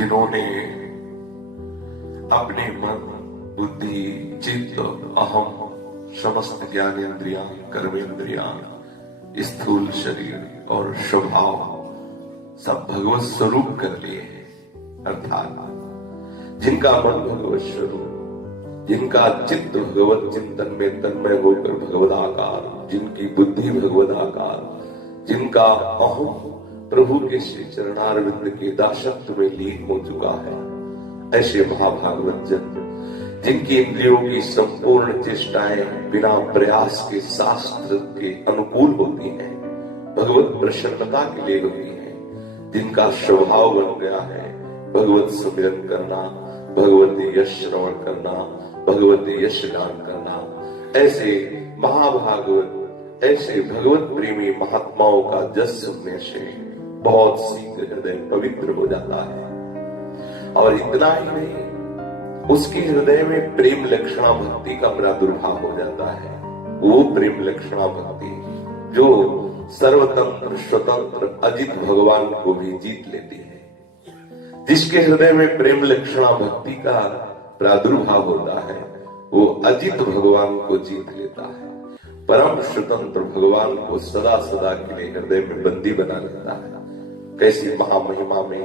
जिन्होंने अपने मन, बुद्धि, चित्त, अहम, समस्त ज्ञानेन्द्रियां, कर्मेंद्रियां, स्थूल शरीर और स्वभाव सब भगवत स्वरूप कर लिए हैं। अर्थात जिनका मन भगवत स्वरूप, जिनका चित्त भगवत चिंतन में तन्मय होकर भगवदाकार, जिनकी बुद्धि भगवदाकार, जिनका अहम प्रभु के श्री चरणारविंद के दासत्व में लीन हो चुका है, ऐसे महाभागवत जन जिनकी इंद्रियों की संपूर्ण चेष्टाएं बिना प्रयास के शास्त्र के अनुकूल होती हैं, भगवत प्रसन्नता के लिए होती हैं, जिनका स्वभाव बन गया है भगवत सुमिरन करना, भगवत यश श्रवण करना, भगवत यश गान करना, ऐसे महाभागवत, ऐसे भगवत प्रेमी महात्माओं का जस सुनने से बहुत शीघ्र हृदय पवित्र हो जाता है। और इतना ही नहीं, उसके हृदय में प्रेम लक्षणा भक्ति का प्रादुर्भाव हो जाता है। वो प्रेम लक्षणा भक्ति जो सर्वतंत्र स्वतंत्र अजित भगवान को भी जीत लेती है। जिसके हृदय में प्रेम लक्षणा भक्ति का प्रादुर्भाव होता है, वो अजित भगवान को जीत लेता है, परम स्वतंत्र भगवान को सदा सदा के लिए हृदय में बंदी बना लेता है। कैसी महामहिमा में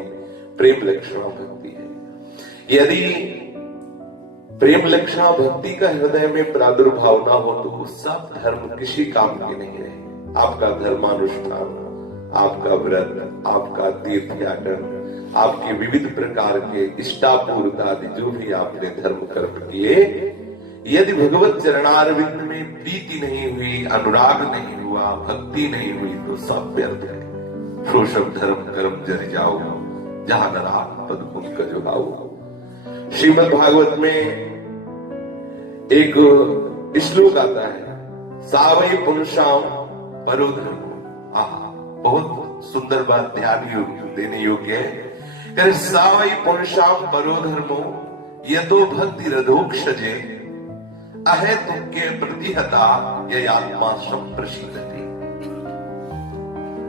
प्रेम लक्षणा भक्ति है। यदि प्रेम लक्षणा भक्ति का हृदय में प्रादुर्भाव ना हो तो सब धर्म किसी काम के नहीं रहे। आपका धर्मानुष्ठान, आपका व्रत, आपका तीर्थ याटन, आपके विविध प्रकार के इष्टापूर्त आदि जो भी आपने धर्म कर्म किए, यदि भगवत चरणारविंद में प्रीति नहीं हुई, अनुराग नहीं हुआ, भक्ति नहीं हुई तो सब व्यर्थ है। सो सब धर्म कर्म जरि जाओ, जहां नरा पद पुण्य का जुहाओ। श्रीमद् भागवत में एक श्लोक आता है, सावई पुरुषाम परो धर्मो। बहुत सुंदर बात, ध्यान देने योग्य है। सावई पुरुषाम परो धर्मो यतो भक्ति रधोक्षजे अहेतु के प्रतिहता ये आत्मा संप्रशीलति।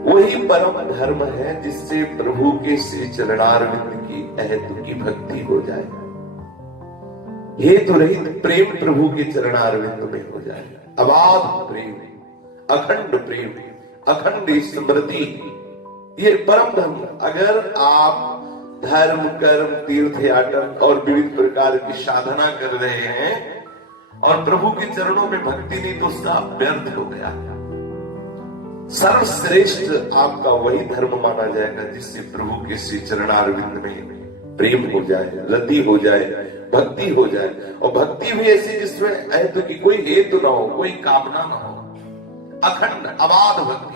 वही परम धर्म है जिससे प्रभु के श्री चरणारविंद की अहेतु की भक्ति हो जाए, हेतु रहित प्रेम प्रभु के चरणारविंद में हो जाए। अबाध प्रेम, अखंड प्रेम, अखंड स्मृति, ये परम धर्म। अगर आप धर्म कर्म तीर्थ याटन और विविध प्रकार की साधना कर रहे हैं और प्रभु के चरणों में भक्ति नहीं तो सब व्यर्थ हो गया। सर्वश्रेष्ठ आपका वही धर्म माना जाएगा जिससे प्रभु के श्री चरणारविंद में प्रेम हो जाए, रति हो जाए, भक्ति हो जाए। और भक्ति भी ऐसी जिसमें हेतु की कोई हेतु ना हो, कोई कामना ना हो, अखंड अबाध भक्ति,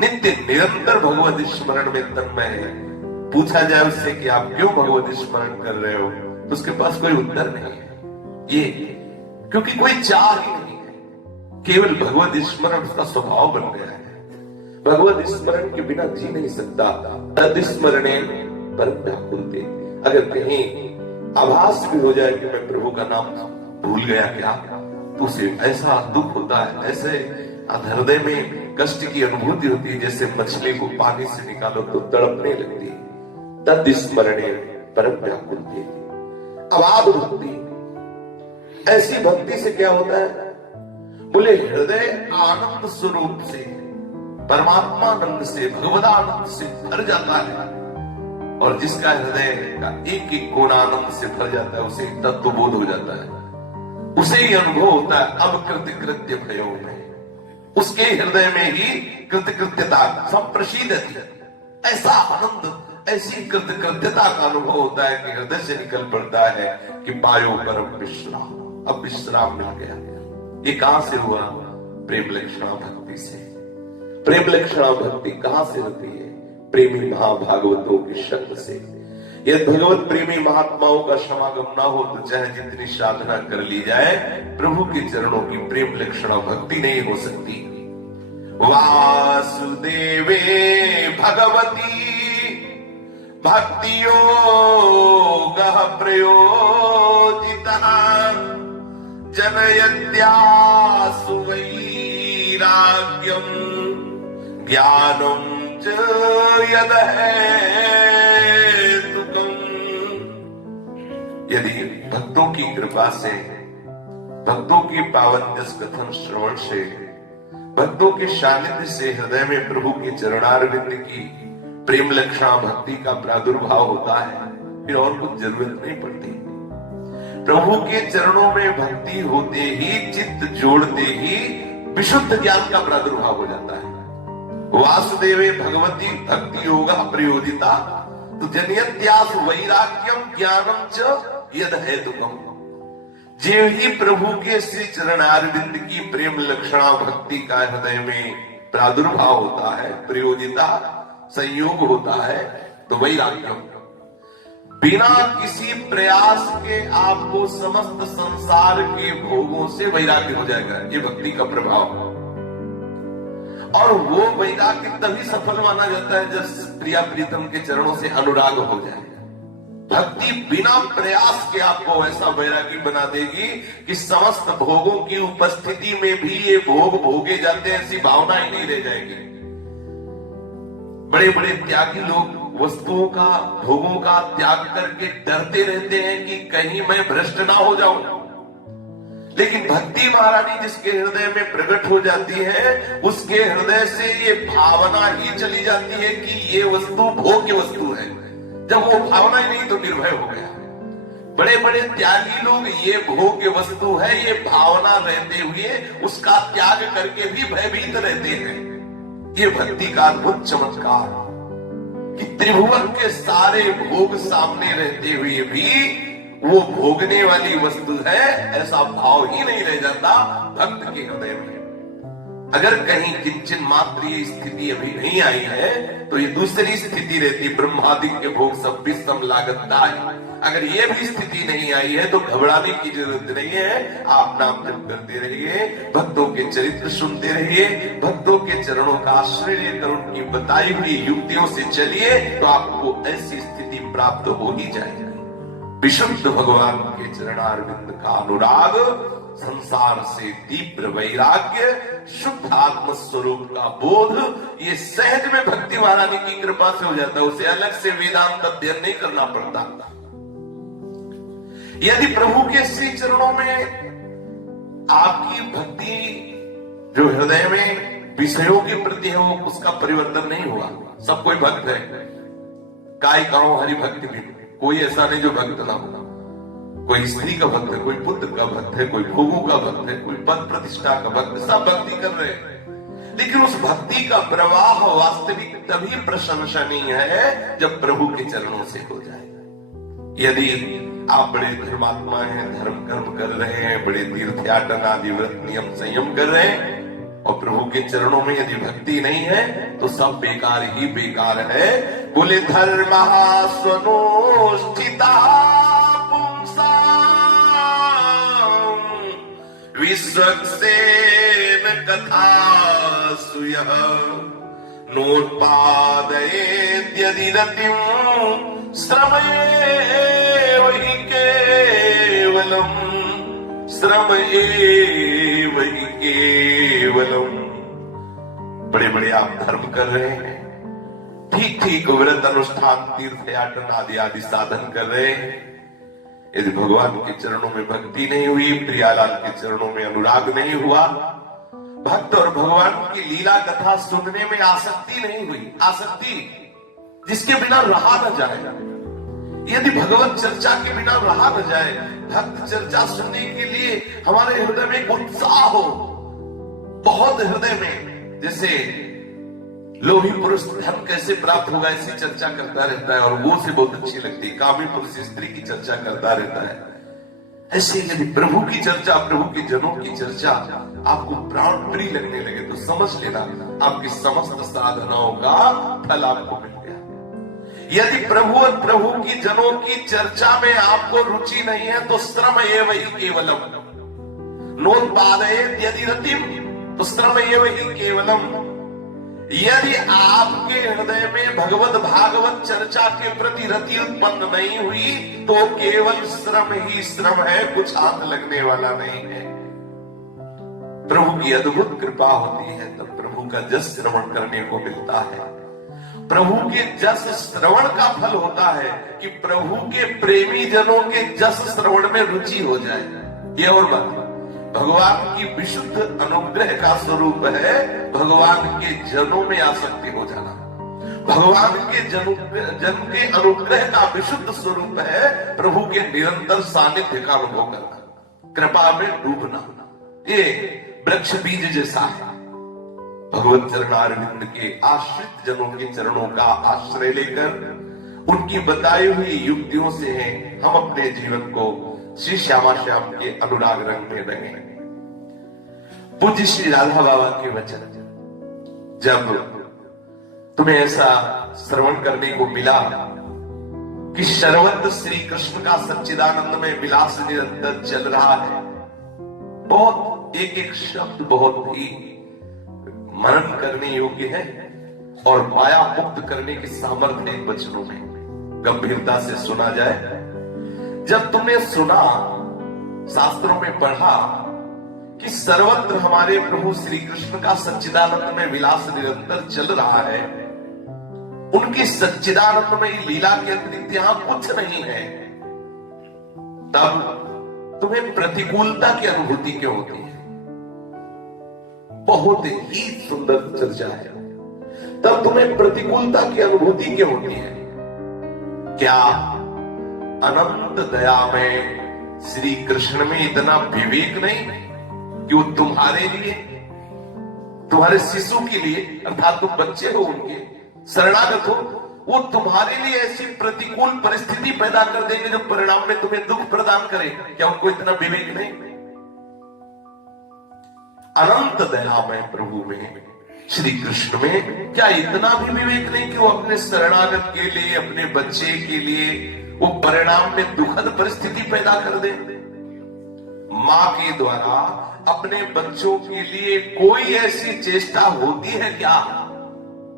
नित्य निरंतर भगवत स्मरण में तन्मय है। पूछा जाए उससे कि आप क्यों भगवत स्मरण कर रहे हो तो उसके पास कोई उत्तर नहीं है। ये क्योंकि कोई चाह ही नहीं है, केवल भगवत स्मरण उसका स्वभाव बन गया है। भगवत स्मरण के बिना जी नहीं सकता। तद स्मरणे परम व्याकुलते। अगर कहीं आभास भी हो जाए कि मैं प्रभु का नाम भूल गया क्या, तो उसे ऐसा दुख होता है, ऐसे हृदय में कष्ट की अनुभूति होती है जैसे मछली को पानी से निकालो तो तड़पने लगती है। तद स्मरणे परम व्याकुलते। अबाध भक्ति, ऐसी भक्ति से क्या होता है, बोले हृदय आनंद स्वरूप से, परमात्मानंद से, भगवदानंद से भर जाता है। और जिसका हृदय का एक एक कोण आनंद से भर जाता है उसे तत्वबोध हो जाता है, उसे ही अनुभव होता है अब कृत्य भयो में। उसके हृदय में ही कृत्यता संप्रशीलति, ऐसा आनंद, ऐसी कृत्यता का अनुभव होता है कि हृदय से निकल पड़ता है कि पायो परम विश्राम, अब विश्राम मिल गया। ये कहां से हुआ? प्रेम लक्षणा भक्ति से। प्रेम लक्षणा भक्ति कहां से होती है? प्रेमी महाभागवतों के शब्द से। यदि भगवत प्रेमी महात्माओं का समागम ना हो तो चाहे जितनी साधना कर ली जाए, प्रभु के चरणों की प्रेम लक्षणा भक्ति नहीं हो सकती। वासुदेवे भगवती भक्ति योगः प्रयोजितः जनयत्यासु वैराग्यम् ज्ञानम् च यदहेतु यदि भक्तों की कृपा से, भक्तों की पावन जस कथन श्रवण से, भक्तों के सानिध्य से हृदय में प्रभु के चरणारविंद की प्रेम लक्षणा भक्ति का प्रादुर्भाव होता है, फिर और कुछ जरूरत नहीं पड़ती। प्रभु के चरणों में भक्ति होते ही, चित्त जोड़ते ही विशुद्ध ज्ञान का प्रादुर्भाव हो जाता है। वासुदेवे भगवती भक्ति योगा प्रयोजिता तो जनयत्यास वैराग्यम ज्ञानम च यद हेतुकम। जो ही प्रभु के श्री चरणारविंद की प्रेम लक्षणा भक्ति का हृदय में प्रादुर्भाव होता है, प्रयोजिता संयोग होता है, तो वैराग्यम, बिना किसी प्रयास के आपको समस्त संसार के भोगों से वैराग्य हो जाएगा। ये भक्ति का प्रभाव। और वो वैराग्य तभी सफल माना जाता है जब प्रिया प्रीतम के चरणों से अनुराग हो जाए। भक्ति बिना प्रयास के आपको ऐसा वैरागी बना देगी कि समस्त भोगों की उपस्थिति में भी ये भोग भोगे जाते हैं, ऐसी भावना ही नहीं रह जाएगी। बड़े बड़े त्यागी लोग वस्तुओं का, भोगों का त्याग करके डरते रहते हैं कि कहीं मैं भ्रष्ट ना हो जाऊं। लेकिन भक्ति महारानी जिसके हृदय में प्रकट हो जाती है, उसके हृदय से ये भावना ही चली जाती है कि ये वस्तु भोग की वस्तु है। जब वो भावना ही नहीं तो निर्भय हो गया। बड़े बड़े त्यागी लोग ये भोग की वस्तु है, ये भावना रहते हुए उसका त्याग करके भी भयभीत रहते हैं। ये भक्ति का अद्भुत चमत्कार कि त्रिभुवन के सारे भोग सामने रहते हुए भी वो भोगने वाली वस्तु है, ऐसा भाव ही नहीं रह जाता भक्त के हृदय में। अगर कहीं किंचन मात्र ये स्थिति अभी नहीं आई है तो ये दूसरी स्थिति रहती, ब्रह्मादि के भोग सब भी सम लागता है। अगर ये भी स्थिति नहीं आई है तो घबराने की जरूरत नहीं है। आप नाम जप करते रहिए, भक्तों के चरित्र सुनते रहिए, भक्तों के चरणों का आश्रय लेकर उनकी बताई हुई युक्तियों से चलिए तो आपको ऐसी स्थिति प्राप्त हो ही जाएगी। विशुद्ध भगवान के चरणारविंद का अनुराग, संसार से तीव्र वैराग्य, शुद्ध आत्म स्वरूप का बोध, ये सहज में भक्ति महारानी की कृपा से हो जाता है। उसे अलग से वेदांत अध्ययन नहीं करना पड़ता। यदि प्रभु के श्री चरणों में आपकी भक्ति जो हृदय में विषयों के प्रति है, वो उसका परिवर्तन नहीं हुआ। सब कोई भक्त है, काय कहो हरि भक्ति भी, कोई ऐसा नहीं जो भक्त ना हो। कोई स्त्री का भक्त है, कोई पुत्र का भक्त है, कोई भोगों का भक्त है, कोई पद प्रतिष्ठा का भक्त, सब भक्ति कर रहे हैं। लेकिन उस भक्ति का प्रवाह वास्तविक तभी प्रशंसनीय है जब प्रभु के चरणों से हो जाए। यदि आप बड़े धर्मात्मा हैं, धर्म कर्म कर रहे हैं, बड़े तीर्थयाटन आदि व्रत नियम संयम कर रहे हैं, और प्रभु के चरणों में यदि भक्ति नहीं है तो सब बेकार ही बेकार है। बोले धर्म स्वनुष्ठिता विश्वक्सेन कथा सुयः नोत्पादयेत् यदि रतिं श्रमयेव हि केवलम्, श्रमयेव हि केवलम्। बड़े बड़े आप धर्म कर रहे हैं, ठीक ठीक व्रत अनुष्ठान तीर्थयाटन आदि आदि साधन कर रहे हैं, यदि भगवान के चरणों में भक्ति नहीं हुई, प्रियालाल के चरणों में अनुराग नहीं हुआ, भक्त और भगवान की लीला कथा सुनने में आसक्ति नहीं हुई, आसक्ति जिसके बिना रहा न जाए, यदि भगवत चर्चा के बिना रहा न जाए, भक्त चर्चा सुनने के लिए हमारे हृदय में एक उत्साह हो, बहुत हृदय में, जैसे लोभी पुरुष धन कैसे प्राप्त होगा ऐसी चर्चा करता रहता है और वो से बहुत अच्छी लगती है, कामी पुरुष स्त्री की चर्चा करता रहता है। ऐसे यदि प्रभु की चर्चा, प्रभु के जनों की चर्चा आपको प्राण प्रिय लगने लगे तो समझ लेना आपकी समस्त साधनाओं का फल आपको मिल गया। यदि प्रभु और प्रभु की जनों की चर्चा में आपको रुचि नहीं है तो श्रम एव हि केवलम, नोत्पादयेत् यदि रतिम, तो श्रम एव हि केवलम। यदि आपके हृदय में भगवत भागवत चर्चा के प्रति रति उत्पन्न नहीं हुई तो केवल श्रम ही श्रम है, कुछ हाथ लगने वाला नहीं है। प्रभु की अद्भुत कृपा होती है तब प्रभु का जस श्रवण करने को मिलता है। प्रभु के जस श्रवण का फल होता है कि प्रभु के प्रेमी जनों के जस श्रवण में रुचि हो जाए। ये और बात भगवान की विशुद्ध अनुग्रह का स्वरूप है, भगवान के जनों में आसक्ति हो जाना। भगवान के जन के अनुग्रह का विशुद्ध स्वरूप है प्रभु के निरंतर सानिध्य का अनुभव करना, कृपा में डूबना। ये वृक्ष बीज जैसा है। भगवत चरणारविंद के आश्रित जनों के चरणों का आश्रय लेकर उनकी बताई हुई युक्तियों से हम अपने जीवन को श्री श्यामा श्याम के अनुराग रंग में रंगे। पूज्य श्री राधा बाबा के वचन, जब तुम्हें ऐसा श्रवण करने को मिला कि सर्वत्र श्री कृष्ण का सच्चिदानंद में विलास निरंतर चल रहा है, बहुत एक एक शब्द बहुत ही मनन करने योग्य है और माया मुक्त करने की सामर्थ्य है वचनों में, गंभीरता से सुना जाए। जब तुमने सुना, शास्त्रों में पढ़ा कि सर्वत्र हमारे प्रभु श्री कृष्ण का सच्चिदानंद में विलास निरंतर चल रहा है, उनकी सच्चिदानंदमयी लीला के अतिरिक्त यहां कुछ नहीं है, तब तुम्हें प्रतिकूलता की अनुभूति क्यों होती है? बहुत ही सुंदर चर्चा है। तब तुम्हें प्रतिकूलता की अनुभूति क्यों होती है? क्या अनंत दया में श्री कृष्ण में इतना विवेक नहीं कि वो तुम्हारे लिए, तुम्हारे शिशु के लिए, अर्थात तुम बच्चे हो, उनके शरणागत हो, वो तुम्हारे लिए ऐसी प्रतिकूल परिस्थिति पैदा कर देंगे जो परिणाम में तुम्हें दुख प्रदान करे? क्या उनको इतना विवेक नहीं? अनंत दया में प्रभु में, श्री कृष्ण में क्या इतना भी विवेक नहीं कि वो अपने शरणागत के लिए, अपने बच्चे के लिए वो परिणाम में दुखद परिस्थिति पैदा कर दे? मां के द्वारा अपने बच्चों के लिए कोई ऐसी चेष्टा होती है क्या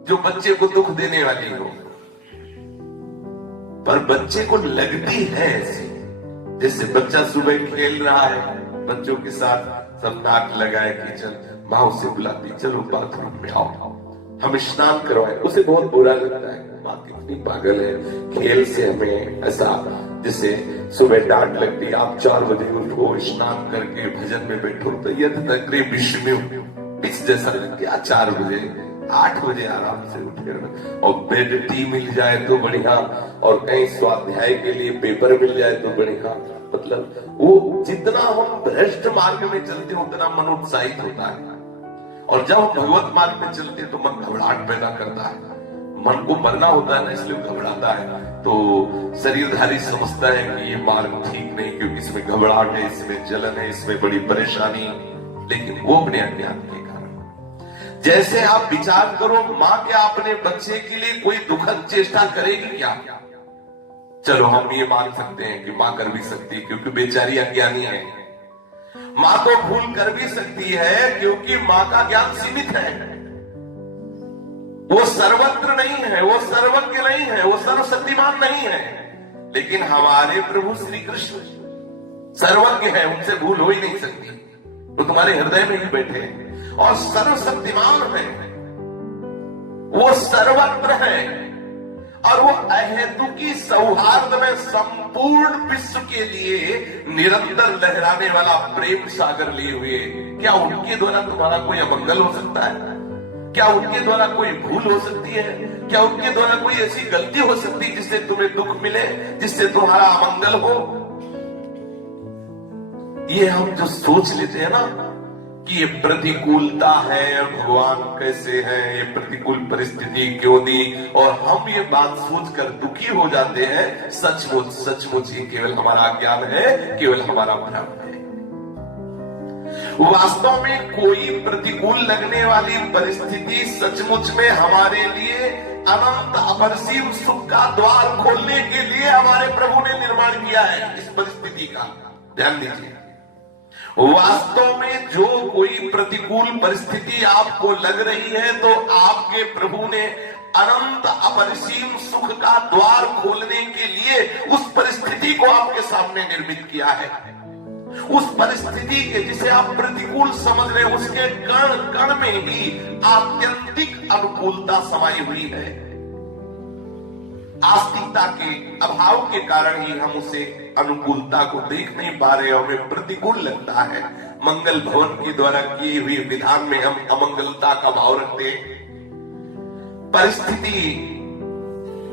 जो बच्चे को दुख देने वाली हो? पर बच्चे को लगती है ऐसी, जैसे बच्चा सुबह खेल रहा है, बच्चों के साथ सब नाक लगाए कि चल, माँ उसे बुलाती, चलो बाथरूम में आओ, हमें स्नान करवाए। उसे बहुत बुरा लगता है, माँ कितनी पागल है, खेल से हमें ऐसा, जैसे सुबह डांट लगती, आप 4 बजे उठो, स्नान करके भजन में बैठो, तो यद तक विश्व में पिच जैसा लग गया। 4 बजे 8 बजे आराम से उठे और बेड टी मिल जाए तो बढ़िया, और कहीं स्वाध्याय के लिए पेपर मिल जाए तो बढ़िया। मतलब वो जितना हम भ्रष्ट मार्ग में चलते उतना मन उत्साहित होता है, और जब हम भगवत मार्ग में चलते तो मन घबराहट पैदा करता है। मन को मरना होता है ना, इसलिए घबराता है। तो शरीरधारी समझता है कि ये मार्ग ठीक नहीं, क्योंकि इसमें घबराहट है, इसमें जलन है, इसमें बड़ी परेशानी, लेकिन वो अपने अज्ञान के कारण। जैसे आप विचार करो, माँ क्या अपने बच्चे के लिए कोई दुखद चेष्टा करेगी क्या? चलो हम ये मान सकते हैं कि माँ कर भी सकती है, क्योंकि बेचारी अज्ञानी है। माँ तो भूल कर भी सकती है, क्योंकि माँ का ज्ञान सीमित है, वो सर्वत्र नहीं है, वो सर्वज्ञ नहीं है, वो सर्वशक्तिमान नहीं है। लेकिन हमारे प्रभु श्री कृष्ण सर्वज्ञ है, उनसे भूल हो ही नहीं सकती। वो तुम्हारे हृदय में ही बैठे हैं और सर्वशक्तिमान है, वो सर्वत्र है, और वो अहेतुकी सौहार्द में संपूर्ण विश्व के लिए निरंतर लहराने वाला प्रेम सागर लिए हुए। क्या उनके द्वारा तुम्हारा कोई अमंगल हो सकता है? क्या उनके द्वारा कोई भूल हो सकती है? क्या उनके द्वारा कोई ऐसी गलती हो सकती है जिससे तुम्हें दुख मिले, जिससे तुम्हारा अमंगल हो? ये हम जो सोच लेते हैं ना कि ये प्रतिकूलता है, भगवान कैसे है, ये प्रतिकूल परिस्थिति क्यों दी, और हम ये बात सोचकर दुखी हो जाते हैं, सचमुच सचमुच ये केवल हमारा अज्ञान है, केवल हमारा भ्रम है। वास्तव में कोई प्रतिकूल लगने वाली परिस्थिति सचमुच में हमारे लिए अनंत अपरिसीम सुख का द्वार खोलने के लिए हमारे प्रभु ने निर्माण किया है। इस परिस्थिति का ध्यान दीजिए। वास्तव में जो कोई प्रतिकूल परिस्थिति आपको लग रही है, तो आपके प्रभु ने अनंत अपरिसीम सुख का द्वार खोलने के लिए उस परिस्थिति को आपके सामने निर्मित किया है। उस परिस्थिति के जिसे आप प्रतिकूल समझ रहे हैं, उसके कण कण में ही आत्यंतिक अनुकूलता समाई हुई है। आस्तिकता के अभाव के कारण ही हम उसे अनुकूलता को देख नहीं पा रहे, हमें प्रतिकूल लगता है। मंगल भवन के द्वारा किए हुए विधान में हम अमंगलता का भाव रखते हैं। परिस्थिति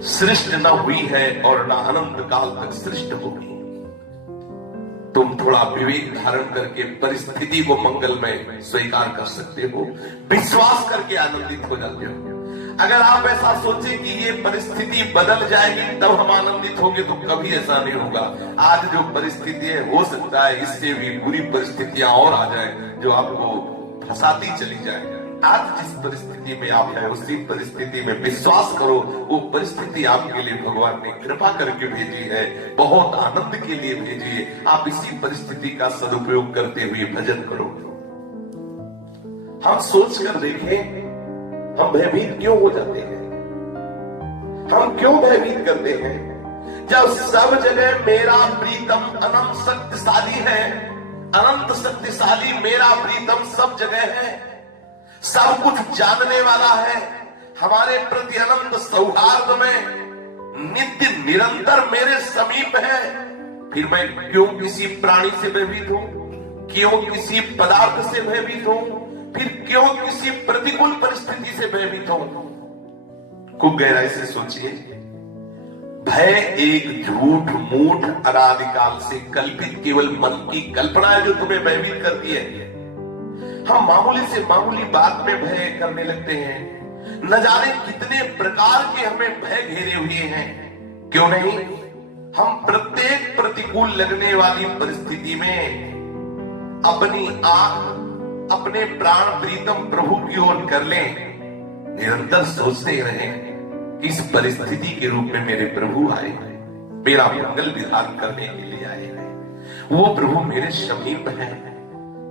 सृष्ट न हुई है और न अनंत काल तक सृष्ट होगी। तुम थोड़ा विवेक धारण करके परिस्थिति को मंगलमय स्वीकार कर सकते हो, विश्वास करके आनंदित हो जाते हो। अगर आप ऐसा सोचें कि ये परिस्थिति बदल जाएगी तब हम आनंदित होंगे, तो कभी ऐसा नहीं होगा। आज जो परिस्थिति है, हो सकता है इससे भी बुरी परिस्थितियां और आ जाए जो आपको फंसाती चली जाए। आज जिस परिस्थिति में आप हैं उसी परिस्थिति में विश्वास करो, वो परिस्थिति आपके लिए भगवान ने कृपा करके भेजी है, बहुत आनंद के लिए भेजी है। आप इसी परिस्थिति का सदुपयोग करते हुए भजन करो। हम सोच कर देखें, हम भयभीत क्यों हो जाते हैं? हम क्यों भयभीत करते हैं? जब सब जगह मेरा प्रीतम अनंत शक्तिशाली है, अनंत शक्तिशाली मेरा प्रीतम सब जगह है, सब कुछ जानने वाला है, हमारे प्रति अनंत सौहार्द में नित्य निरंतर मेरे समीप है, फिर मैं क्यों किसी प्राणी से भयभीत हूं? क्यों किसी पदार्थ से भयभीत हूं? फिर क्यों किसी प्रतिकूल परिस्थिति से भयभीत हूं? खूब गहराई से सोचिए। भय एक झूठ मूठ अनादिकाल से कल्पित केवल मन की कल्पना है जो तुम्हें भयभीत करती है। हम मामूली से मामूली बात में भय करने लगते हैं। न जाने कितने प्रकार के हमें भय घेरे हुए हैं। क्यों नहीं हम प्रत्येक प्रतिकूल लगने वाली परिस्थिति में अपनी आंख अपने प्राण प्रीतम प्रभु की ओर कर लें, निरंतर सोचते रहें कि इस परिस्थिति के रूप में मेरे प्रभु आए हैं, मेरा मंगल विधान करने के लिए आए हैं। वो प्रभु मेरे समीप हैं।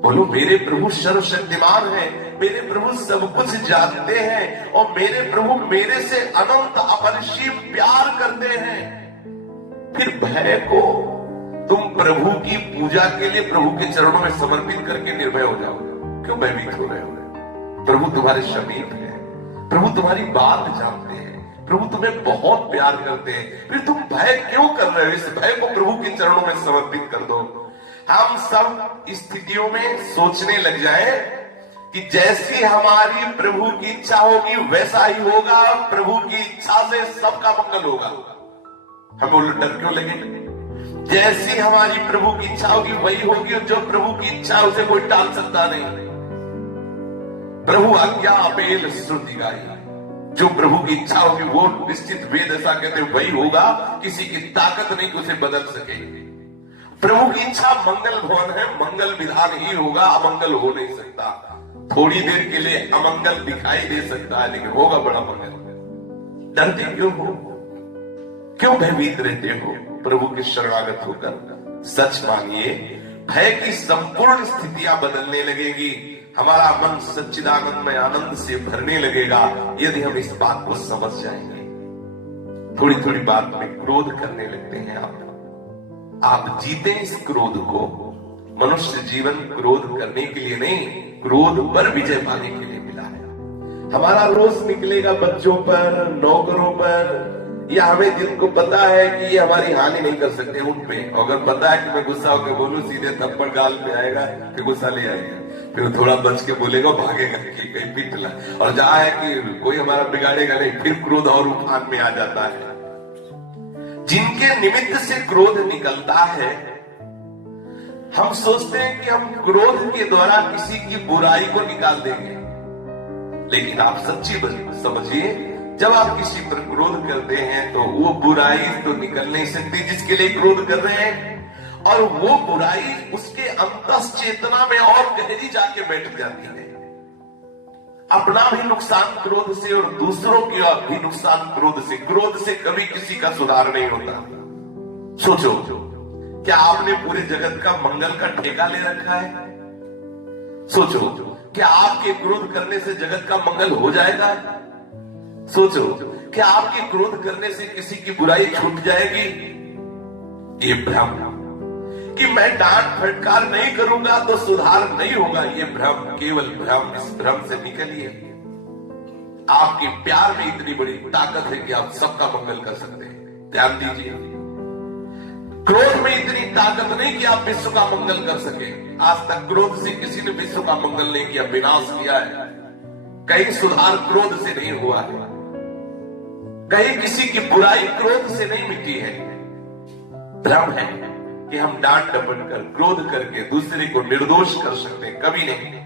बोलो, मेरे प्रभु सर्वशक्तिमान है, मेरे प्रभु सब कुछ जानते हैं और मेरे प्रभु मेरे से अनंत अपरिसीम प्यार करते हैं। फिर भय को तुम प्रभु की पूजा के लिए प्रभु के चरणों में समर्पित करके निर्भय हो जाओ। क्यों भयभीत हो रहे हो? प्रभु तुम्हारे समीप है, प्रभु तुम्हारी बात जानते हैं, प्रभु तुम्हें बहुत प्यार करते हैं। फिर तुम भय क्यों कर रहे हो? इस भय को प्रभु के चरणों में समर्पित कर दो। हम सब स्थितियों में सोचने लग जाए कि जैसी हमारी प्रभु की इच्छा होगी वैसा ही होगा, प्रभु की इच्छा से सबका मंगल होगा। हमें उल्टा डर क्यों लगे? जैसी हमारी प्रभु की इच्छा होगी वही होगी, और जो प्रभु की इच्छा उसे कोई टाल सकता नहीं। प्रभु आज्ञा अपेल श्रुति गाई, जो प्रभु की इच्छा होगी वो निश्चित वेद ऐसा कहते वही होगा, किसी की ताकत नहीं कि उसे बदल सके। प्रभु की इच्छा मंगल भवन है, मंगल विधान ही होगा, अमंगल हो नहीं सकता। थोड़ी देर के लिए अमंगल दिखाई दे सकता है लेकिन होगा बड़ा मंगल। डरते क्यों हो? क्यों भयभीत रहते हो? प्रभु के शरणागत होकर सच मानिए, भय की संपूर्ण स्थितियां बदलने लगेगी। हमारा मन सच्चिदानंद में आनंद से भरने लगेगा यदि हम इस बात को समझ जाएंगे। थोड़ी थोड़ी बात में क्रोध करने लगते हैं आप जीते इस क्रोध को। मनुष्य जीवन क्रोध करने के लिए नहीं, क्रोध पर विजय पाने के लिए मिला है। हमारा रोष निकलेगा बच्चों पर, नौकरों पर, या हमें जिनको पता है कि ये हमारी हानि नहीं कर सकते उन पे। अगर पता है कि मैं गुस्सा होकर बोलूं सीधे थप्पड़ गाल में आएगा, फिर गुस्सा ले आएगा, फिर थोड़ा बच के बोलेगा, भागेगा कि कहीं पीट ला। और जहां है कि कोई हमारा बिगाड़ेगा नहीं, फिर क्रोध और उफान में आ जाता है। जिनके निमित्त से क्रोध निकलता है, हम सोचते हैं कि हम क्रोध के द्वारा किसी की बुराई को निकाल देंगे, लेकिन आप सच्ची समझिए, जब आप किसी पर क्रोध करते हैं तो वो बुराई तो निकल नहीं सकती जिसके लिए क्रोध कर रहे हैं, और वो बुराई उसके अंतस चेतना में और गहरी जाके बैठ जाती है। अपना भी नुकसान क्रोध से और दूसरों का भी नुकसान क्रोध से। क्रोध से कभी किसी का सुधार नहीं होता। सोचो, क्या आपने पूरे जगत का मंगल का ठेका ले रखा है? सोचो, क्या आपके क्रोध करने से जगत का मंगल हो जाएगा? सोचो, क्या आपके क्रोध करने से किसी की बुराई छूट जाएगी? ये भ्रम कि मैं डांट फटकार नहीं करूंगा तो सुधार नहीं होगा, ये भ्रम, केवल भ्रम। इस भ्रम से निकलिए। आपके प्यार में इतनी बड़ी ताकत है कि आप सबका मंगल कर सकते हैं। ध्यान दीजिए, क्रोध में इतनी ताकत नहीं कि आप विश्व का मंगल कर सके। आज तक क्रोध से किसी ने विश्व का मंगल नहीं किया, विनाश किया है। कहीं सुधार क्रोध से नहीं हुआ है, कहीं किसी की बुराई क्रोध से नहीं मिटी है। भ्रम है कि हम डांट डपट कर, क्रोध करके दूसरे को निर्दोष कर सकते हैं, कभी नहीं।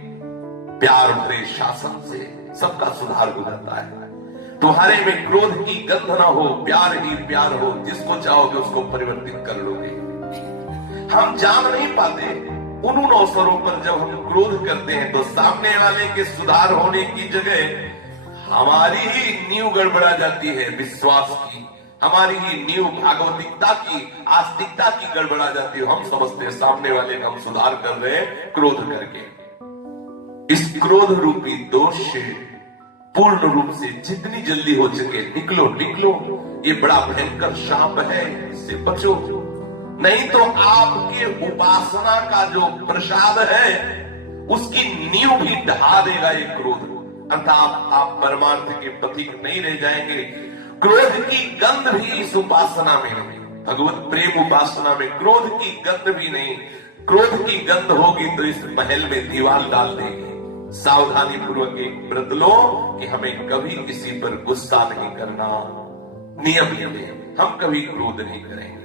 प्यार भरे शासन से सबका सुधार हो जाता है। तुम्हारे में क्रोध की गंध ना हो, प्यार ही प्यार हो, जिसको चाहोगे उसको परिवर्तित कर लोगे। हम जान नहीं पाते उन अवसरों पर जब हम क्रोध करते हैं तो सामने वाले के सुधार होने की जगह हमारी ही नींव गड़बड़ा जाती है, विश्वास की, हमारी ही नींव भागवतिकता की, आस्तिकता की गड़बड़ा जाती है। हम समझते हैं सामने वाले का हम सुधार कर रहे हैं क्रोध करके। इस क्रोध रूपी दोष से पूर्ण रूप से जितनी जल्दी हो सके निकलो निकलो। ये बड़ा भयंकर शाप है, इससे बचो, नहीं तो आपके उपासना का जो प्रसाद है उसकी नींव भी ढहा देगा ये क्रोध। अर्थात आप परमार्थ के पथिक नहीं रह जाएंगे। क्रोध की गंध भी इस उपासना में नहीं, भगवत प्रेम उपासना में क्रोध की गंध भी नहीं। क्रोध की गंध होगी तो इस महल में दीवार डाल देगी। सावधानी पूर्वक एक व्रत लो कि हमें कभी किसी पर गुस्सा नहीं करना, नियम ये, हम कभी क्रोध नहीं करेंगे।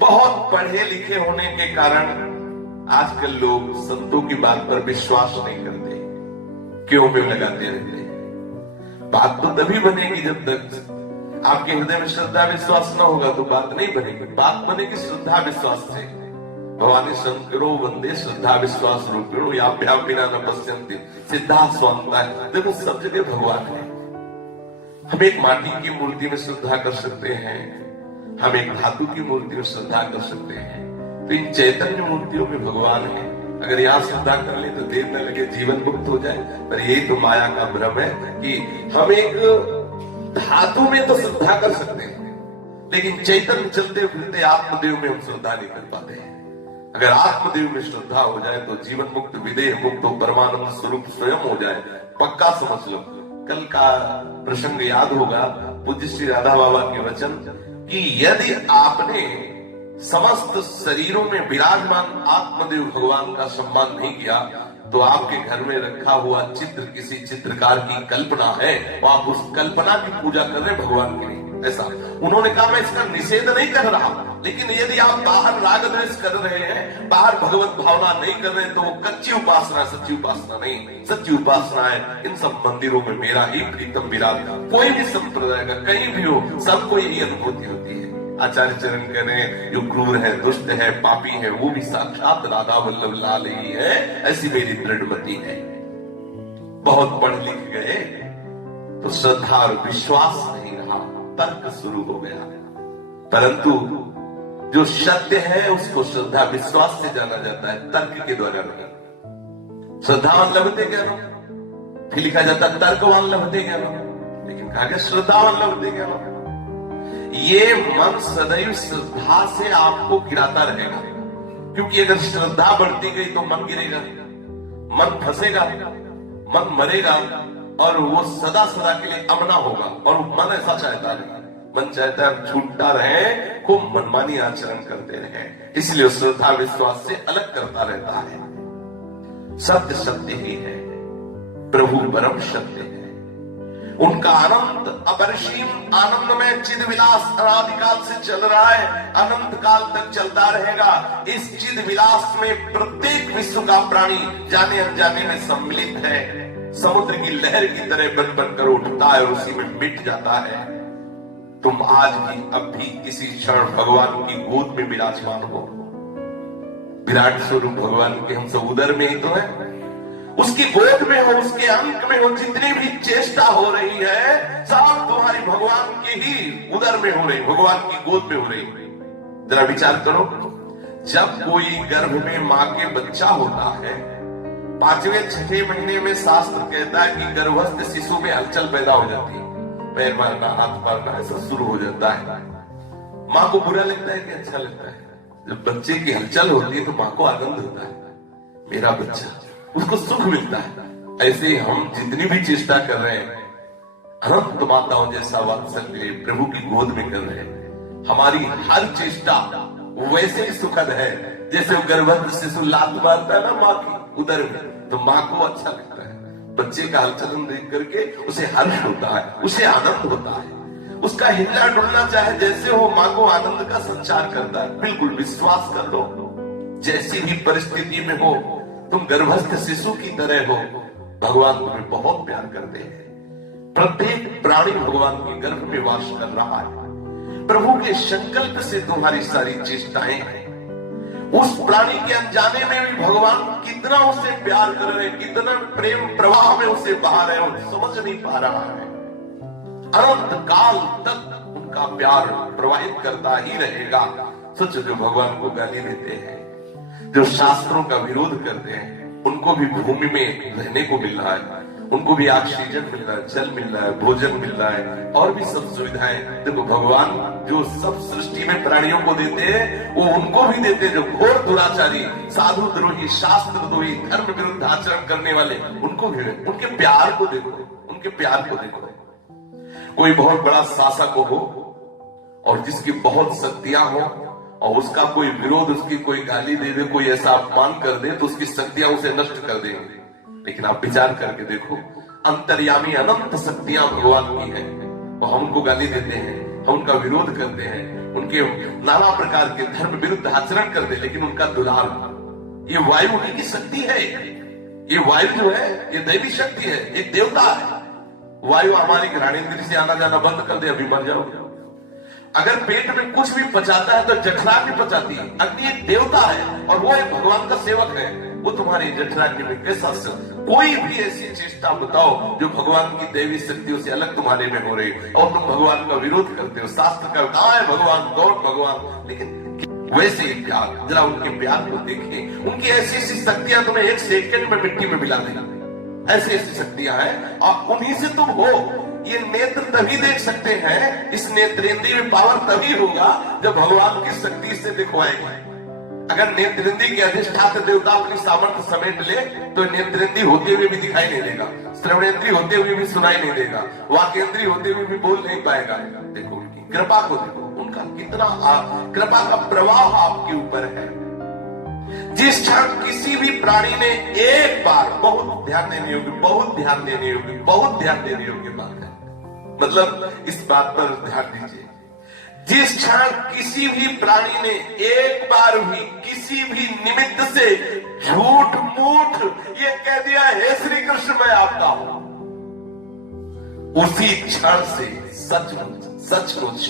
बहुत पढ़े लिखे होने के कारण आजकल लोग संतों की बात पर विश्वास नहीं करते, क्यों में लगाते रहते। बात तो तभी बनेगी जब तक आपके हृदय में श्रद्धा विश्वास न होगा तो बात नहीं बनेगी। बात बनेगी श्रद्धा विश्वास से। भवानी शंकरो वंदे श्रद्धा विश्वास रूपिणो याभ्याम बिना न पश्यन्ति सिद्धा स्वांता। देखो सब जगह भगवान है। हम एक माटी की मूर्ति में श्रद्धा कर सकते हैं, हम एक धातु की मूर्ति में श्रद्धा कर सकते हैं, तो इन चैतन्य मूर्तियों में भगवान है। अगर यहाँ श्रद्धा कर ले तो देर न लगे, जीवन मुक्त हो जाए। पर यही तो माया का भ्रम है कि हम एक धातु में तो श्रद्धा कर सकते हैं, लेकिन चैतन्य चलते फिरते आत्मदेव में हम श्रद्धा नहीं कर पाते हैं। अगर आत्मदेव में श्रद्धा हो जाए तो जीवन मुक्त, विदेह मुक्त, परमानंद स्वरूप स्वयं हो जाए, पक्का समझ लो। कल का प्रसंग याद होगा, पूज्य श्री राधा बाबा के वचन कि यदि आपने समस्त शरीरों में विराजमान आत्मदेव भगवान का सम्मान नहीं किया तो आपके घर में रखा हुआ चित्र किसी चित्रकार की कल्पना है, और आप उस कल्पना की पूजा कर रहे हैं भगवान के लिए। ऐसा उन्होंने कहा, मैं इसका निषेध नहीं कर रहा, लेकिन यदि आप बाहर राग द्वेष कर रहे हैं, बाहर भगवत भावना नहीं कर रहे हैं, तो वो कच्ची उपासना, सच्ची उपासना नहीं। सच्ची उपासना है इन सब मंदिरों में मेरा ही प्रीतम विराज। कोई भी संप्रदाय का कहीं भी हो, सबको यही अनुभूति होती है। आचार्य चरण कह रहे हैं, जो क्रूर है, दुष्ट है, पापी है, वो भी साक्षात राधा वल्लभ लाल ही है, ऐसी मेरी दृढ़मति है। बहुत पढ़ लिख गए तो श्रद्धा और विश्वास नहीं रहा, तर्क शुरू हो गया। परंतु जो सत्य है उसको श्रद्धा विश्वास से जाना जाता है, तर्क के द्वारा नहीं। श्रद्धावान लभते ज्ञानम, फिर लिखा जाता है तर्कवान लभते ज्ञानम, लेकिन कहा गया श्रद्धावान लभते ज्ञानम। ये मन सदैव श्रद्धा से आपको गिराता रहेगा, क्योंकि अगर श्रद्धा बढ़ती गई तो मन गिरेगा, मन फंसेगा, मन मरेगा, और वो सदा सदा के लिए अमना होगा। और मन ऐसा चाहता नहीं, मन चाहता है छूटता रहे, खूब मनमानी आचरण करते रहे, इसलिए श्रद्धा विश्वास से अलग करता रहता है। सत्य सत्य ही है, प्रभु परम सत्य है। उनका अनंत अपरिसीम आनंद में चिद विलास अनादिकाल से चल रहा है, अनंत काल तक चलता रहेगा। इस चिद विलास में प्रत्येक विश्व का प्राणी जाने अनजाने में सम्मिलित है, समुद्र की लहर की तरह बन बनकर उठता है और उसी में मिट जाता है। तुम आज भी अब भी किसी क्षण भगवान की गोद में विराजमान हो। विराट स्वरूप भगवान के हम सब उदर में ही तो है, उसकी गोद में हो, उसके अंक में हो। जितनी भी चेष्टा हो रही है सब तुम्हारी भगवान के ही उदर में हो रही, भगवान की गोद में हो रही। जरा विचार करो, जब कोई गर्भ में मां के बच्चा होता है, 5वें 6वें महीने में शास्त्र कहता है कि गर्भस्थ शिशु में हलचल पैदा हो जाती है, पैर मारना, हाथ मारना ऐसा शुरू हो जाता है। मां को बुरा लगता है कि अच्छा लगता है? जब बच्चे की हलचल होती है तो मां को आनंद होता है, मेरा बच्चा, उसको सुख मिलता है। ऐसे हम जितनी भी चेष्टा कर रहे हैं, अनंत माताओं जैसा वात्सल्य प्रभु की गोद में कर रहे हैं। हमारी हर चेष्टा वैसे ही सुखद है जैसे वो गर्भस्थ शिशु लात मारता है ना माँ की उदर में, तो माँ को अच्छा लगता है। बच्चे का हलचलन देख करके उसे हर्ष होता है, उसे आनंद होता है, उसका हिलना डुलना चाहे जैसे हो, माँ को आनंद का संचार करता है। बिल्कुल विश्वास कर लो, जैसी भी परिस्थिति में हो तुम गर्भस्थ शिशु की तरह हो, भगवान तुम्हें बहुत प्यार करते हैं। प्रत्येक प्राणी भगवान के गर्भ में वास कर रहा है। प्रभु के संकल्प से तुम्हारी सारी चेष्टाएं हैं। उस प्राणी के अनजाने में भी भगवान कितना उसे प्यार कर रहे, कितना प्रेम प्रवाह में उसे बहा रहे हो, समझ नहीं पा रहा है। अनंत काल तक उनका प्यार प्रवाहित करता ही रहेगा। सोचो, जो भगवान को गाली देते हैं, जो शास्त्रों का विरोध करते हैं, उनको भी भूमि में रहने को मिल रहा है, उनको भी ऑक्सीजन मिल रहा है, जल मिल रहा है, भोजन मिल रहा है और भी सब सुविधाएं। देखो, भगवान जो सब सृष्टि में प्राणियों को देते हैं वो उनको भी देते हैं, जो घोर दुराचारी, साधु द्रोही, शास्त्र द्रोही, धर्म विरुद्ध आचरण करने वाले, उनको भी। उनके प्यार को देखो, उनके प्यार को देखो। कोई बहुत बड़ा शासक हो और जिसकी बहुत शक्तियां हो और उसका कोई विरोध, उसकी कोई गाली दे दे, कोई ऐसा अपमान कर दे तो उसकी शक्तियां उसे नष्ट कर देंगे। लेकिन आप विचार करके देखो, अंतर्यामी अनंत शक्तियां भगवान की हैं, वो हमको गाली देते हैं, हम उनका विरोध करते हैं, उनके नाना प्रकार के धर्म विरुद्ध आचरण करते, लेकिन उनका दुलार, ये वायु उन्हीं की शक्ति है। ये वायु जो है ये दैवी शक्ति है, एक देवता है। वायु हमारी घ्राणेंद्रिय से आना जाना बंद कर दे, अभी मर जाओगे। अगर पेट में कुछ भी पचाता है तो जठराग्नि पचाती है। अग्नि एक देवता है और वो एक भगवान का सेवक है, वो तुम्हारी जठराग्नि में कैसा कोई भी ऐसी चेष्टा बताओ जो भगवान की दैवी शक्तियों से अलग तुम्हारे में हो रही और तुम भगवान का विरोध करते हो। शास्त्र का कहा है भगवान, कौन भगवान, लेकिन वैसे ही प्यार, जरा उनके प्यार को देखिए। उनकी ऐसी ऐसी शक्तियां तुम्हें एक सेकंड में मिट्टी में मिला देंगी, ऐसी ऐसी शक्तियां हैं और उन्हीं से तुम हो। ये नेत्र तभी देख सकते हैं, इस नेत्रेंद्रिय में पावर तभी होगा जब भगवान की शक्ति से दिखवाएंगे। अगर नेत्रेंद्रिय के अधिष्ठात्र देवता अपनी सामर्थ्य समेट ले तो नेत्रेंद्रिय होते हुए भी दिखाई नहीं देगा, श्रवणेंद्रिय होते हुए भी सुनाई नहीं देगा, वाकेंद्रिय होते हुए भी बोल नहीं पाएगा। देखो उनकी कृपा को देखो, उनका कितना कृपा का प्रवाह आपके ऊपर है। जिस क्षण किसी भी प्राणी ने एक बार, बहुत ध्यान देने योग्य, बहुत ध्यान देने योग्य, बहुत ध्यान देने योग्य बात है, मतलब इस बात पर ध्यान दीजिए। जिस क्षण किसी भी प्राणी ने एक बार भी किसी भी निमित्त से झूठ मूठ ये कह दिया, हे श्री कृष्ण मैं आपका हूं, उसी क्षण से सचमुच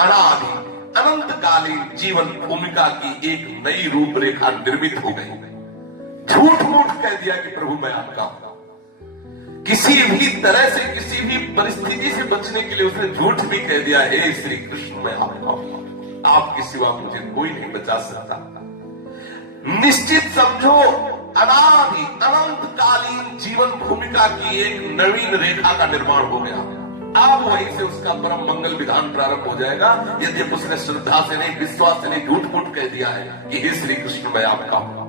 अनादि अनंतकालीन जीवन भूमिका की एक नई रूपरेखा निर्मित हो गई। झूठ मूठ कह दिया कि प्रभु मैं आपका हूं। किसी भी तरह से, किसी भी परिस्थिति से बचने के लिए उसने झूठ भी कह दिया, हे श्री कृष्ण मैं आपका हूं, आपके सिवा मुझे कोई नहीं बचा सकता। निश्चित समझो, अनादि अनंतकालीन जीवन भूमिका की एक नवीन रेखा का निर्माण हो गया। अब वहीं से उसका परम मंगल विधान प्रारंभ हो जाएगा, यदि उसने श्रद्धा से नहीं, विश्वास से नहीं, झूठ मूठ कह दिया है कि हे श्री कृष्ण मैं आपका हूं।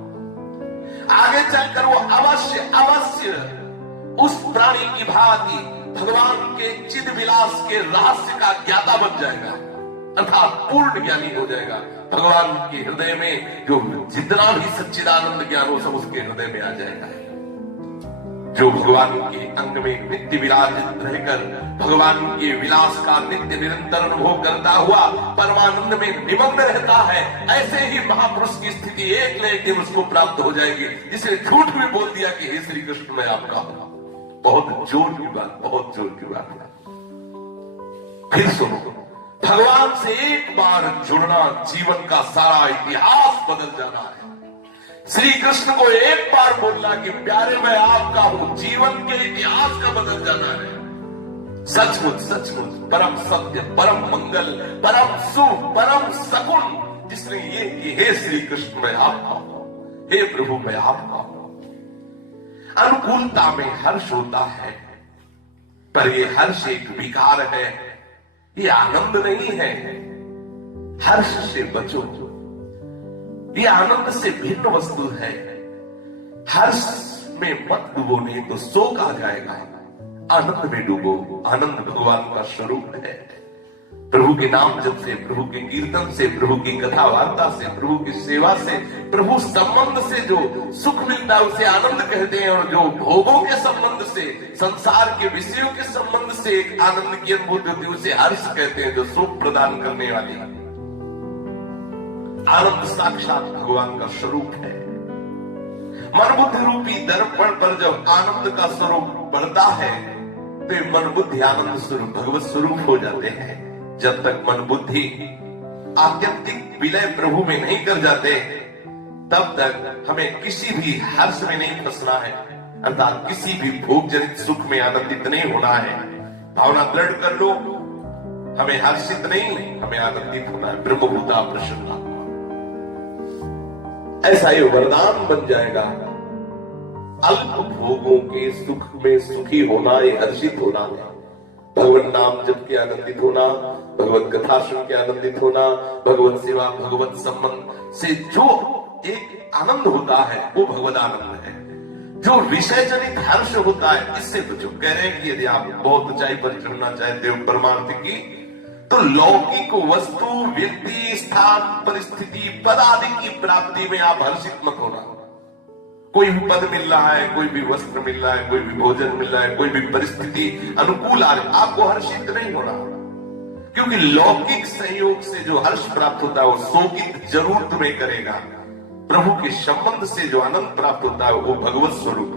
आगे चलकर वो अवश्य अवश्य उस प्राणी की भांति भगवान के चिद विलास के रहस्य का ज्ञाता बन जाएगा, अर्थात पूर्ण ज्ञानी हो जाएगा। भगवान के हृदय में जो जितना भी सच्चिदानंद ज्ञान हो सब उसके हृदय में आ जाएगा। जो भगवान के अंग में नित्य विराजित रहकर भगवान के विलास का नित्य निरंतर अनुभव करता हुआ परमानंद में निमग्न रहता है, ऐसे ही महापुरुष की स्थिति एक न एक दिन उसको प्राप्त हो जाएगी, जिसने झूठ भी बोल दिया कि हे श्री कृष्ण मैं आपका हूं। बहुत जोर की बात, बहुत जोर की बात है। फिर सुनो, भगवान से एक बार जुड़ना जीवन का सारा इतिहास बदल जाना है। श्री कृष्ण को एक बार बोलना कि प्यारे मैं आपका हूं, जीवन के इतिहास का बदल जाना है। सचमुच सचमुच परम सत्य, परम मंगल, परम सुख, परम सकुन जिसने ये कि हे श्री कृष्ण मैं आपका हूं, हे प्रभु मैं आपका हूं। अनुकूलता में हर्ष होता है, पर ये हर्ष एक विकार है, ये आनंद नहीं है। हर्ष से बचो, ये आनंद से भिन्न वस्तु है। हर्ष में मत डूबो, नहीं तो शोक आ जाएगा। आनंद में डूबो। आनंद भगवान का स्वरूप है। प्रभु के नाम जप से, प्रभु के कीर्तन से, प्रभु की कथा वार्ता से, प्रभु की सेवा से, प्रभु संबंध से जो सुख मिलता है उसे आनंद कहते हैं। और जो भोगों के संबंध से, संसार के विषयों के संबंध से एक आनंद की अनुभूति होती है उसे हर्ष कहते हैं, जो सुख प्रदान करने वाली। आनंद साक्षात भगवान का स्वरूप है। मन बुद्धि रूपी दर्पण पर जब आनंद का स्वरूप बढ़ता है तो मन बुद्धि आनंद स्वरूप भगवत स्वरूप हो जाते हैं। जब तक मन बुद्धि आत्यंतिक विलय प्रभु में नहीं कर जाते तब तक हमें किसी भी हर्ष में नहीं फंसना है, अर्थात किसी भी भोग जनित सुख में आनंदित नहीं होना है। भावना दृढ़ कर लो, हमें हर्षित नहीं, हमें आनंदित होना है। ब्रह्मभूता प्रसन्ना, ऐसा ये वरदान बन जाएगा। अल्प भोगों के सुख में सुखी होना, ये हर्षित होना है। भगवत नाम जप के आनंदित होना, भगवत कथा सुन के आनंदित होना, भगवत सेवा, भगवत संबंध से जो एक आनंद होता है वो भगवत आनंद है। जो विषय जनित हर्ष होता है, इससे तो जो कह रहे हैं कि यदि आप बहुत ऊंचाई पर चढ़ना चाहते हो परमार्थ की, तो लौकिक वस्तु, व्यक्ति, स्थान, परिस्थिति, पद आदि की प्राप्ति में आप हर्षित मत होना। कोई भी पद मिल रहा है, कोई भी वस्त्र मिल रहा है, कोई भी भोजन मिल रहा है, कोई भी परिस्थिति अनुकूल आ रही, आपको हर्षित नहीं होना। क्योंकि लौकिक संयोग से जो हर्ष प्राप्त होता है वो शोकित जरूर तुम्हें करेगा। प्रभु के संबंध से जो आनंद प्राप्त होता है वो भगवत स्वरूप